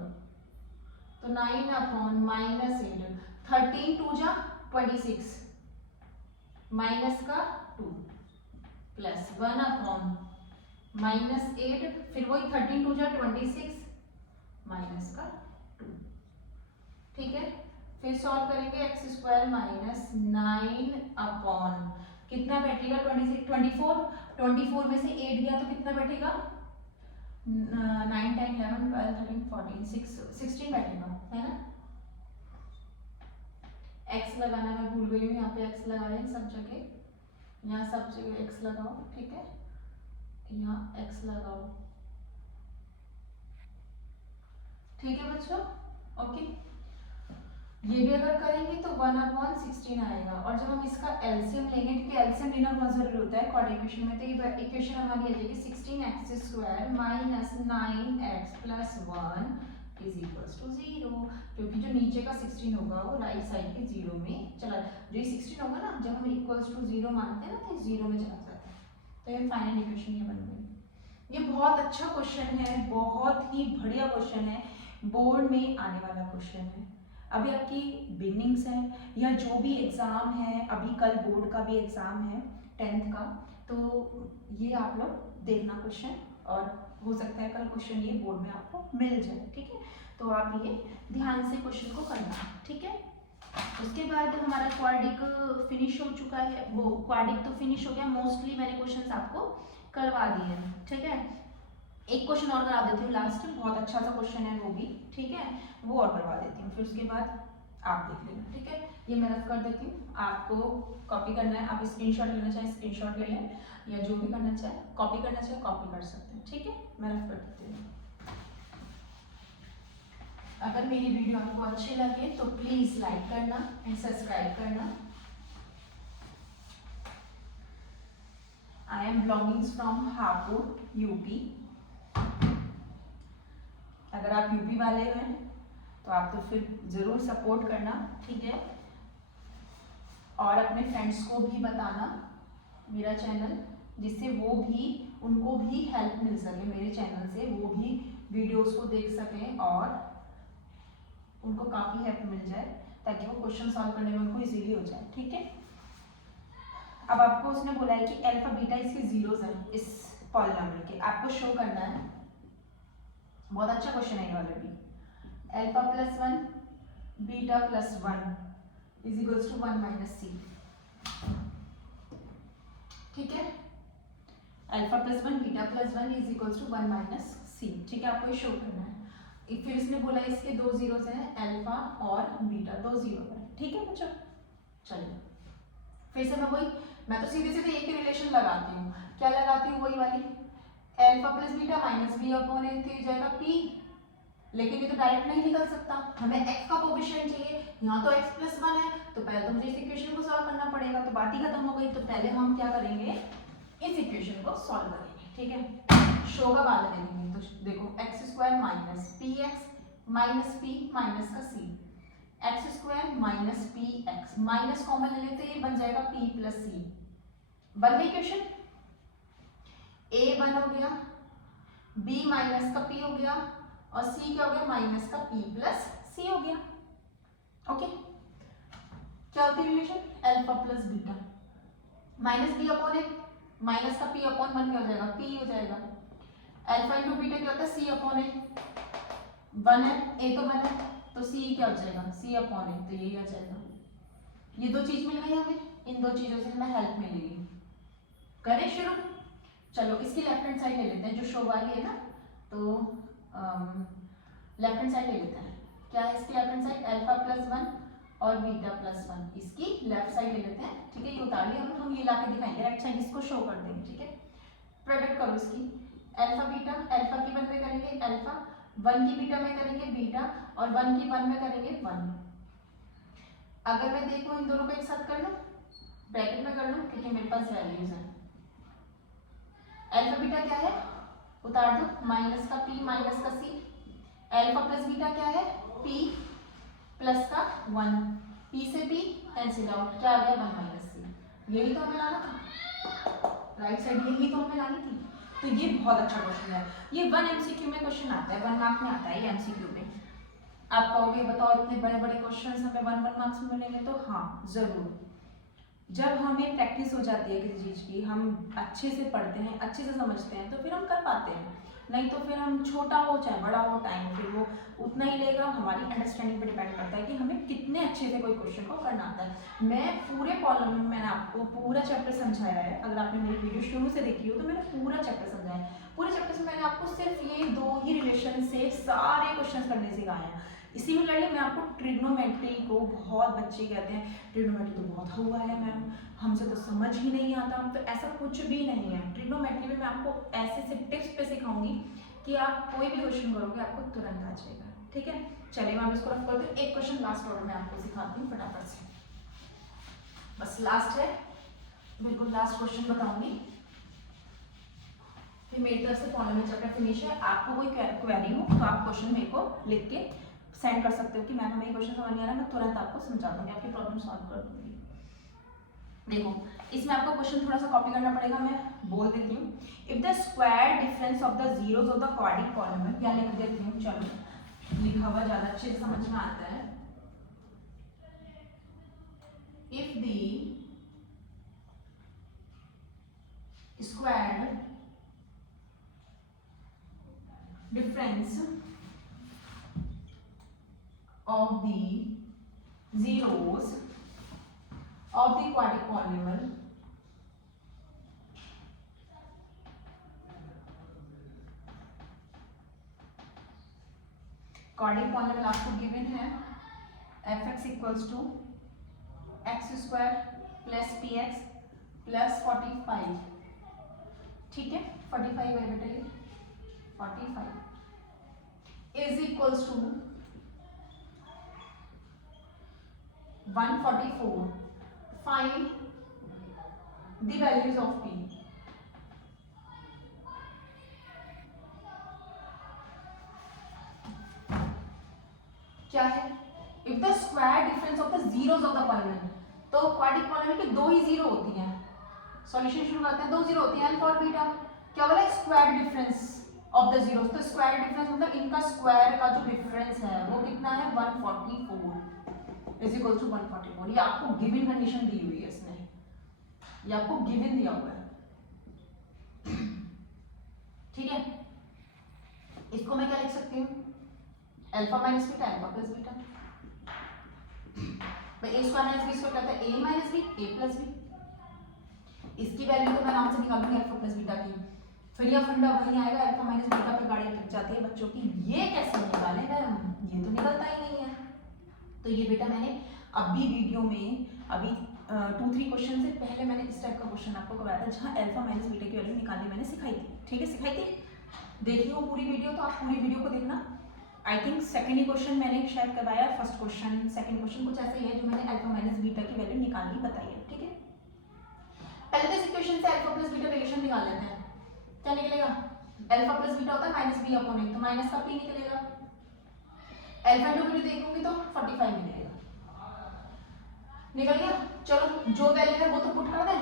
तो 9 अपॉन -8, 13 2 जा 26 माइनस का 2 प्लस 1 अपॉन -8, फिर वही 13 2 जा 26 माइनस का 2, ठीक है, फिर सॉल्व करेंगे एक्स स्क्वायर माइनस 9 अपॉन कितना बैठेगा 24 में से 8 गया तो कितना बैठेगा 9 10 11 12 13 14 16 बैठेगा, है ना, एक्स लगाना मैं भूल गई हूँ, यहाँ पे एक्स लगाएं सब जगह, यहाँ सब जगह एक्स लगाओ, ठीक है, यहाँ x लगाओ, ठीक है बच्चों, ओके। ये भी अगर करेंगे तो 1/16 आएगा, और जब हम इसका एलसीएम लेंगे, क्योंकि एलसीएम लेना बहुत जरूरी होता है क्वाड इक्वेशन में, तो ये इक्वेशन हमारी आ जाएगी 16x² minus 9x plus 1 is equals to 0, क्योंकि जो नीचे का 16 होगा वो राइट साइड के 0 में चला, जो ये 16 होगा ना, जब हम इक्वल्स टू 0 मानते हैं ना, तो 0 में चला जाता है। तो ये फाइनल इक्वेशन ये बन गई। ये बहुत अच्छा क्वेश्चन है, बहुत ही बढ़िया क्वेश्चन है, बोर्ड में आने वाला क्वेश्चन है। अभी आपकी बिगनिंग्स है, या जो भी एग्ज़ाम है, अभी कल बोर्ड का भी एग्ज़ाम है 10th का, तो ये आप लोग देखना क्वेश्चन, और हो सकता है कल क्वेश्चन ये बोर्ड में आपको मिल जाए, ठीक है। तो आप ये ध्यान से क्वेश्चन को करना, ठीक है। उसके बाद हमारा क्वाड्रिक फिनिश हो चुका है, वो क्वाड्रिक तो फिनिश हो गया, मोस्टली मैंने क्वेश्चन आपको करवा दिए हैं, ठीक है। एक क्वेश्चन और करा देती हूँ लास्ट में, बहुत अच्छा सा क्वेश्चन है वो भी, ठीक है, वो और करवा देती हूँ, फिर उसके बाद आप देख लेना, ठीक है। ये मैं रफ कर देती हूँ, आपको कॉपी करना है, आप स्क्रीनशॉट लेना चाहे स्क्रीनशॉट ले लें, या जो भी करना चाहे, कॉपी करना चाहे कॉपी कर सकते हैं, ठीक है। मैं रफ कर देती हूँ। अगर मेरी वीडियो आपको अच्छी लगे तो प्लीज लाइक करना एंड सब्सक्राइब करना। I am belonging from Hapur UP. अगर आप यूपी वाले हैं तो आप तो फिर जरूर सपोर्ट करना, ठीक है। और अपने फ्रेंड्स को भी बताना मेरा चैनल, जिससे वो भी, उनको भी हेल्प मिल सके मेरे चैनल से, वो भी वीडियोस को देख सकें और उनको काफ़ी हेल्प मिल जाए, ताकि वो क्वेश्चन सॉल्व करने में उनको इजीली हो जाए, ठीक है। अब आपको उसने बोला है कि अल्फा बीटा इसके जीरोस हैं इस पॉलिनॉमियल के, आपको शो करना है। बहुत अच्छा क्वेश्चन है ये वाला भी। Alpha plus 1 beta plus 1 is equals to 1 minus c, ठीक है। Alpha plus 1 beta plus 1 is equals to 1 minus c, ठीक है, आपको ये शो करना है। फिर इसने बोला इसके दो जीरोस हैं, अल्फा और बीटा, दो जीरो है, ठीक है बच्चों। चलिए फिर से मैं तो सीधे सीधे एक ही रिलेशन लगाती हूँ, क्या लगाती हूँ, वही वाली, alpha plus beta minus b upon a, तो जाएगा पी। लेकिन ये तो डायरेक्ट नहीं निकल सकता, हमें x का कोएफिशिएंट चाहिए, यहाँ तो x प्लस 1 है, तो पहले तो मुझे इस इक्वेशन को सॉल्व करना पड़ेगा, तो बात ही खत्म हो गई। तो पहले हम क्या करेंगे, इस इक्वेशन को सॉल्व करेंगे, ठीक है। शो का बाद में देखेंगे, तो देखो x² minus P x minus P minus का c, x² minus P x, minus common ले लेते, ये बन जाएगा p प्लस सी। बन गई इक्वेशन, a 1 हो गया, b माइनस का p हो गया, और c क्या हो गया, माइनस का p प्लस c हो गया, ओके। क्या होती है relation, alpha plus beta minus b upon a, minus का p अपॉन 1 क्या हो जाएगा, p हो जाएगा। अल्फा इंटू बीटा क्या होता है, c अपॉन ए, 1 है, a तो 1 है, तो c क्या हो जाएगा, c अपॉन ए, तो यही आ जाएगा। ये दो चीज मिल गई हमें, इन दो चीजों से हमें हेल्प मिलेगी। करें शुरू, चलो इसकी लेफ्ट हैंड साइड ले लेते हैं, जो शो वाली है ना, तो लेफ्ट हैंड साइड ले लेते हैं। क्या है इसकी left hand side, alpha plus 1 और बीटा प्लस 1, इसकी लेफ्ट साइड ले लेते हैं, ठीक है। ये उतार लिया हम ये लाके दिखाएंगे, राइट साइड इसको शो कर देंगे, ठीक है। प्रोडक्ट करो इसकी, अल्फा बीटा, अल्फा की 1 में करेंगे अल्फा, 1 की बीटा में करेंगे बीटा, और 1 की 1 में करेंगे 1। अगर मैं देखूं इन दोनों को एक साथ कर लूं, ब्रैकेट में कर लूं, क्योंकि मेरे पास वैल्यूज हैं। अल्फा बीटा क्या है, उतार दो, माइनस का p माइनस का c। अल्फा प्लस बीटा क्या है, p प्लस का 1, p से p कैंसिल आउट, क्या आ गया 1 माइनस c। यही तो हमें लाना था, राइट साइड यही तो हमें लानी थी। तो ये बहुत अच्छा क्वेश्चन है, ये 1 MCQ में क्वेश्चन आता है, 1 मार्क में आता है ये MCQ में। आप कहोगे बताओ इतने बड़े बड़े क्वेश्चन हमें 1 मार्क्स में मिलेंगे, तो हाँ जरूर। जब हमें प्रैक्टिस हो जाती है किसी चीज़ की, हम अच्छे से पढ़ते हैं, अच्छे से समझते हैं, तो फिर हम कर पाते हैं। नहीं तो फिर हम छोटा हो चाहे बड़ा हो, टाइम फिर वो उतना ही लेगा। हमारी अंडरस्टैंडिंग पे डिपेंड करता है कि हमें कितने अच्छे से कोई क्वेश्चन को करना आता है। मैं पूरे कॉलम में मैंने आपको पूरा चैप्टर समझाया है, अगर आपने मेरी वीडियो शुरू से देखी हो तो मैंने पूरा चैप्टर समझाया है। पूरे चैप्टर से मैंने आपको सिर्फ ये 2 ही रिलेशन से सारे क्वेश्चन करने सिखाए हैं। इसी में कर ले। मैं आपको ट्रिग्नोमेट्री को बहुत बच्चे कहते हैं ट्रिग्नोमेट्री तो बहुत हुआ है मैम, हमसे तो समझ ही नहीं आता, तो ऐसा कुछ भी नहीं है। ट्रिग्नोमेट्री में मैं आपको ऐसे से टिप्स पे सिखाऊंगी कि आप कोई भी क्वेश्चन करोगे आपको तुरंत आ जाएगा, ठीक है। चलिए मैं इसको रफ करती हूँ। एक क्वेश्चन लास्ट ऑर्डर में आपको सिखाती हूँ फटाफट से, बस लास्ट है, बिल्कुल लास्ट क्वेश्चन बताऊंगी, फिर मेरी तरफ से पॉलिनोमियल चैप्टर फिनिश है। आपको कोई क्वेरी हो तो आप क्वेश्चन मेरे को लिख के सेंड कर सकते हो कि मैम हमें ये क्वेश्चन समझ नहीं आ रहा, मैं तुरंत आपको समझा दूंगी, आपकी प्रॉब्लम सॉल्व कर दूंगी। देखो इसमें आपको क्वेश्चन थोड़ा सा कॉपी करना पड़ेगा, मैं बोल देती हूँ। If the square difference of the zeros of the quadratic polynomial, या लिख देती हूँ, चलो लिखा हुआ ज्यादा अच्छे से समझ में आता है। If the square difference of the zeros of the quadratic polynomial quadratic polynomial आपको गिवन है fx equals to x square plus p x plus 45, ठीक है 45 है बेटा, ये 45 is equals to 144. Find the values of p. क्या है? If the square difference of the zeros of the polynomial, तो क्वाड्रिक पॉलिनोमियल के दो ही जीरो होती हैं। सॉल्यूशन शुरू करते हैं, दो जीरो होती हैं अल्फा और बीटा। क्या बोला? Square difference of the zeros, तो स्क्वायर डिफरेंस मतलब इनका स्क्वायर का जो डिफरेंस है वो कितना है 144 इज इक्वल टू 144। ये आपको गिवन कंडीशन दी हुई है इसने, ये आपको गिवन दिया हुआ है, ठीक है। इसको मैं क्या लिख सकती हूँ? Alpha minus beta, alpha plus beta. भाई ए स्क्वायर माइनस बी स्क्वायर कहता है ए माइनस बी, ए प्लस बी। इसकी वैल्यू तो मैं आराम से निकालूंगी अल्फा प्लस बीटा की, फिर यह फंडा वही आएगा, अल्फा माइनस बीटा पे गाड़ी अटक जाती है बच्चों की, ये कैसे निकालें मैम, ये तो निकलता ही नहीं है। तो ये बेटा मैंने अभी वीडियो में अभी 2-3 क्वेश्चन से पहले मैंने इस टाइप का क्वेश्चन आपको करवाया था, जहाँ अल्फा माइनस बीटा की वैल्यू निकालनी मैंने सिखाई थी, ठीक है, सिखाई थी। देखिए वो पूरी वीडियो, तो आप पूरी वीडियो को देखना। I think second he question मैंने शायद करवाया, फर्स्ट क्वेश्चन सेकंड क्वेश्चन कुछ ऐसा ही है जो मैंने अल्फा माइनस बीटा की वैल्यू निकालनी बताई है, ठीक है। पहले तो इस इक्वेशन से अल्फा प्लस बीटा रिलेशन निकाल लेते हैं। क्या निकलेगा? अल्फा प्लस बीटा होता है माइनस बी अपॉन ए, तो माइनस का पी निकलेगा। अल्फा इंटू बीटा देखूंगी तो 45 मिलेगा, निकल गया। चलो जो वैल्यू है वो तो पुट कर दें,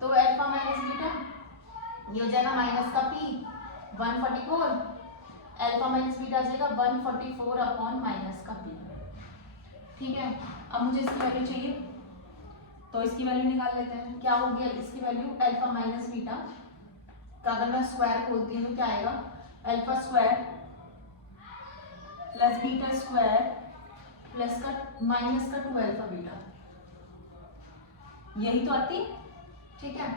तो अल्फा माइनस बीटा ये हो जाएगा माइनस का पी 144, अल्फा माइनस बीटा आ जाएगा 144 अपॉन माइनस का पी, ठीक है। अब मुझे इसकी वैल्यू चाहिए, तो इसकी वैल्यू निकाल लेते हैं। क्या हो गया इसकी वैल्यू? अल्फा माइनस बीटा का अगर मैं स्क्वायर खोलती हूँ तो क्या आएगा? Alpha square plus beta square plus का माइनस का 2 अल्फा बीटा, यही तो आती, ठीक है।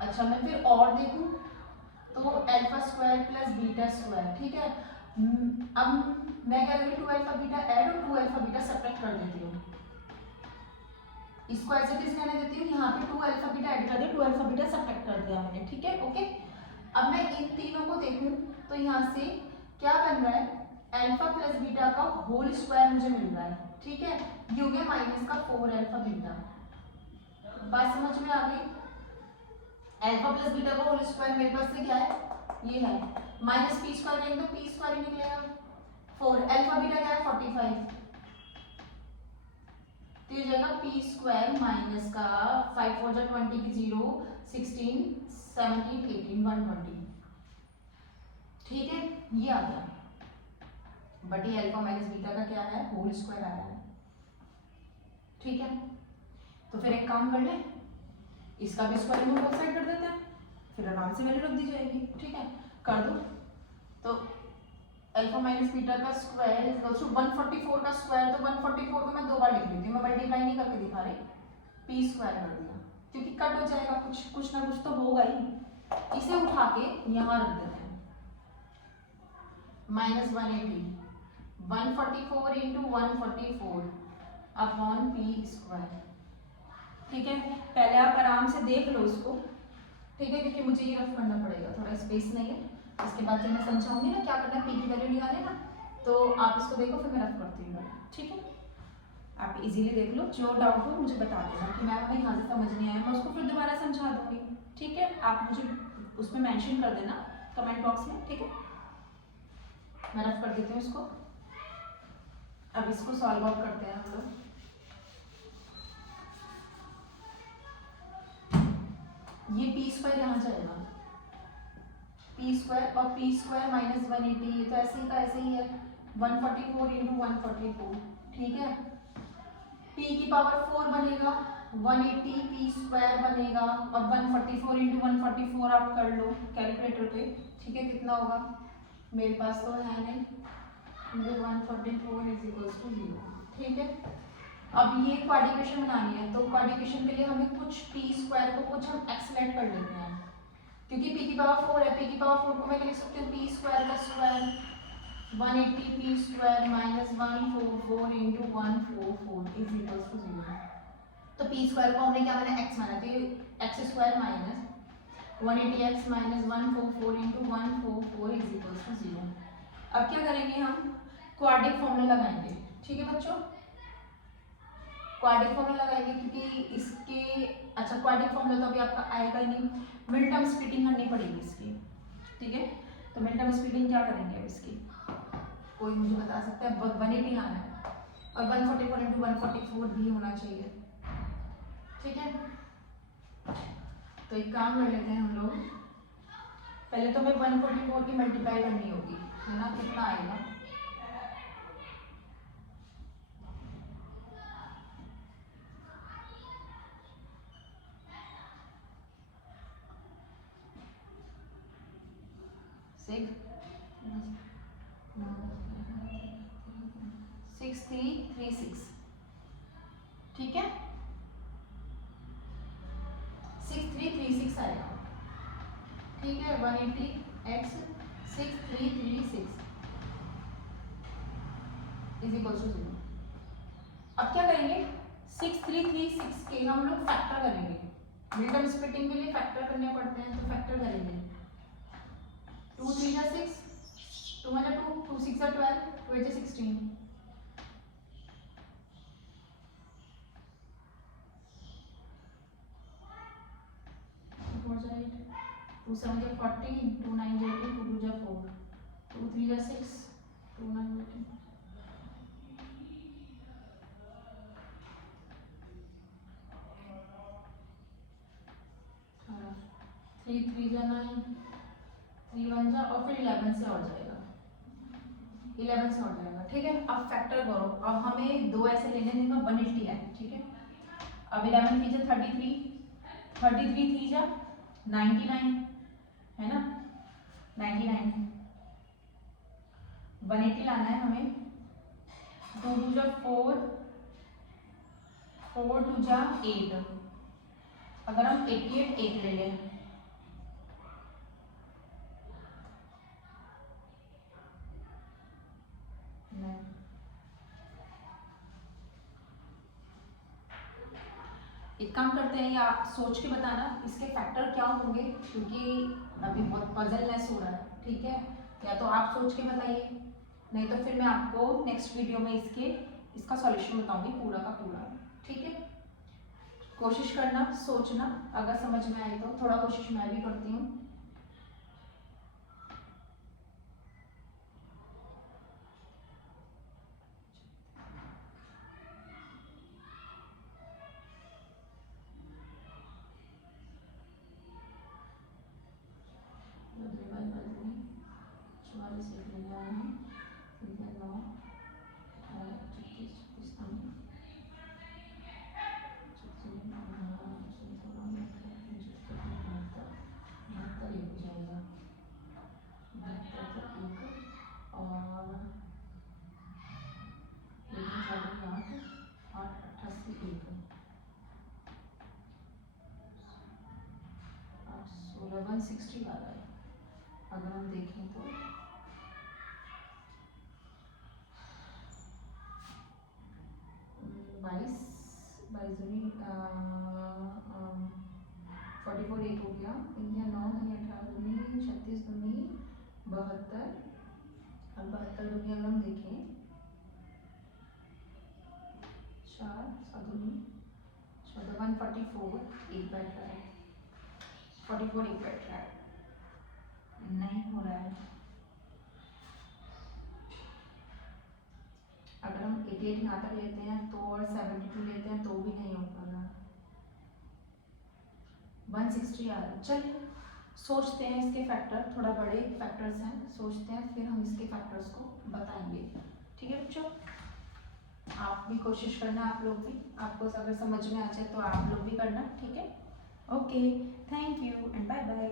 अच्छा मैं फिर और देखूं तो alpha square plus beta square, ठीक है। अब मैं क्या करूँगी? 2 अल्फा बीटा ऐड और 2 अल्फा बीटा सब्ट्रैक्ट कर देती हूँ, इसको ऐसे किस रहने देती हूँ, यहाँ पे 2 अल्फा बीटा ऐड कर दिया, 2 अल्फा बीटा सब्ट्रैक्ट कर दिया मैंने, ठीक है, ओके। अब मैं इन तीनों को देखूं तो यहाँ से क्या बन रहा है? अल्फा प्लस बीटा का होल स्क्वायर मुझे मिल रहा है, ठीक है। ये हो गया माइनस का 4 अल्फा बीटा, बात समझ में आ गई? अल्फा प्लस बीटा का होल स्क्वायर मेरे पास से क्या है? ये है, माइनस पी स्क्वायर लेंगे तो पी स्क्वायर ही निकलेगा। 4 अल्फा बीटा क्या है? 45, तो ये जाएगा पी स्क्वायर माइनस का 5 4 जा 20 की 0 16 17 18 120, ठीक है, ये आ गया। बट ये अल्फा माइनस बीटा का क्या है? होल स्क्वायर आया है, ठीक है। तो फिर एक काम कर ले, इसका भी स्क्वायर रूट बोथ साइड कर देते हैं, फिर आराम से वैल्यू रख दी जाएगी, ठीक है, कर दो। तो अल्फा माइनस बीटा का स्क्वायर इज इक्वल टू 144 का स्क्वायर, तो 144 को मैं 2 बार लिख लेती हूँ, मैं मल्टीप्लाई नहीं करके दिखा रही, पी स्क्वायर कर दिया, क्योंकि कट हो जाएगा, कुछ ना कुछ तो होगा ही। इसे उठा के यहाँ रख देते हैं, -180 144 इंटू 144 अपॉन पी स्क्वायर। ठीक है, पहले आप आराम से देख लो इसको, ठीक है, क्योंकि मुझे ये रफ करना पड़ेगा, थोड़ा स्पेस नहीं है। इसके बाद जब मैं समझाऊंगी ना क्या करना है, पी की वैल्यू निकाले ना, तो आप इसको देखो, फिर मैं रफ करती हूँ। ठीक है, आप इजीली देख लो, जो डाउट हो मुझे बता देना कि मैम हमें यहाँ से समझ नहीं आया, मैं उसको फिर दोबारा समझा दूंगी। ठीक है, आप मुझे उसमें मेंशन कर देना कमेंट बॉक्स में। ठीक है, मैं रफ कर देती हूँ इसको। अब इसको सॉल्व आउट करते हैं हम लोग। ये पी स्क्वायर यहाँ जाएगा, पी स्क्वायर और पी स्क्वायर माइनस 180, ये तो ऐसे ही का ऐसे ही है, 144 इंटू 144। ठीक है, p की पावर 4 बनेगा, 180 पी स्क्वायर बनेगा, और 144 इंटू 144 आप कर लो कैलकुलेटर पे। ठीक है, कितना होगा, मेरे पास तो है नहीं, इंटू 144 इज इक्वल्स टू 0। ठीक है, अब ये क्वाड्रिकेशन बनानी है, तो क्वाड्रिकेशन के लिए हमें कुछ पी स्क्वायर को कुछ हम एक्सलेट कर लेते हैं, क्योंकि p की पावर 4 है, p की पावर 4 को मैं लिख सकती हूँ पी स्क्वायर का square, 180 p square minus 144 into 144 is equals to 0। तो पी स्क्वायर को हमने क्या माना, x माना, तो x square minus 180x minus 144 into 144 is equals to 0। अब क्या करेंगे, हम क्वाड्रिक फॉर्मूला लगाएंगे। ठीक है बच्चों, क्वाड्रिक फॉर्मूला लगाएंगे, क्योंकि इसके अच्छा क्वाड्रिक फॉर्मूला तो अभी आपका आएगा ही नहीं, मिड टर्म स्प्लिटिंग करनी पड़ेगी इसकी। ठीक है, तो मिड टर्म स्प्लिटिंग क्या करेंगे अब इसकी, कोई मुझे बता सकता है, 180 आना है और 144 इंटू 144 भी होना चाहिए। ठीक है, तो एक काम कर लेते हैं हम लोग, पहले तो हमें 144 की मल्टीप्लाई करनी होगी, है ना, कितना आएगा, सिक्स 6336। ठीक है, 6336 आएगा। ठीक है, 180x 6336 इज इक्वल टू 0। अब क्या करेंगे, 6336 के हम लोग फैक्टर करेंगे, मिड टर्म स्प्लिटिंग के लिए फैक्टर करने पड़ते हैं, तो फैक्टर करेंगे, 2 3 जा 6, 2 1 जा 2, 2 6 जा 12, 2 8 जा 16, 2 4 जा 8, 2 7 जा 40, 2 9 जा 18, 2 2 जा 4, 2 3 जा 6, 2 9 जा 18, 3 3 जा 9, 3 1 जा, और फिर 11 से और जाएगा, 11 से और जाएगा। ठीक है, अब फैक्टर करो, अब हमें दो ऐसे लेने जिनका 180 है। ठीक है, अब 11 3 जा 33, 33 3 जा 99, है ना, 99, 180 लाना है हमें, 2 2 जा 4, 4 2 जा 8, अगर हम 88 8 ले लें, एक काम करते हैं, या आप सोच के बताना इसके फैक्टर क्या होंगे, क्योंकि अभी बहुत पजलनेस हो रहा है। ठीक है, या तो आप सोच के बताइए, नहीं तो फिर मैं आपको नेक्स्ट वीडियो में इसका सॉल्यूशन बताऊंगी पूरा का पूरा। ठीक है, कोशिश करना, सोचना, अगर समझ में आए तो, थोड़ा कोशिश मैं भी करती हूँ। सॉरी 44 एक हो गया, 9 दूनी 18 दूनी 36 दूनी 72। अब 72 दूनी अगर हम देखें 4 7 दूनी 14, 144 एक बैठ रहा है, 44 एक बैठ रहा है, नहीं हो रहा है। अगर हम 88 यहाँ तक लेते हैं तो और 72 लेते हैं तो भी नहीं हो पा रहा, 160 आ रहा है। चलिए सोचते हैं इसके फैक्टर, थोड़ा बड़े फैक्टर्स हैं, सोचते हैं फिर हम इसके फैक्टर्स को बताएंगे। ठीक है बच्चों, आप भी कोशिश करना, आप लोग भी, आपको अगर समझ में आ जाए तो आप लोग भी करना। ठीक है, okay, thank you and bye bye.